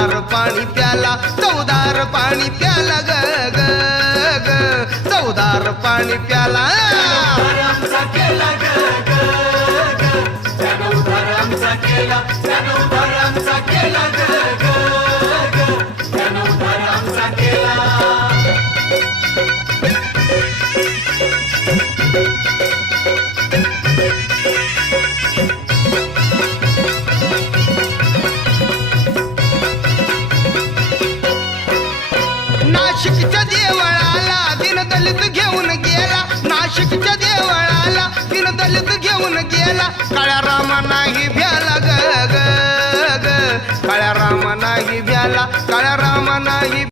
चवदार पाणी प्याला, चवदार पाणी प्याला ग ग ग, चवदार पाणी प्याला. आमचा केला ग ग ग, त्यानं उद्धार आमचा केला, त्यानं उद्धार आमचा केला ग ग ग, त्यानं उद्धार आमचा केला. नाशिकच्या देवळाला दीनदलित घेऊन गेला, नाशिकच्या देवळाला दीनदलित घेऊन गेला. काळ्या रामा नाही भ्याला ग ग ग, काळ्या रामा नाही भ्याला, काळ्या रामा नाही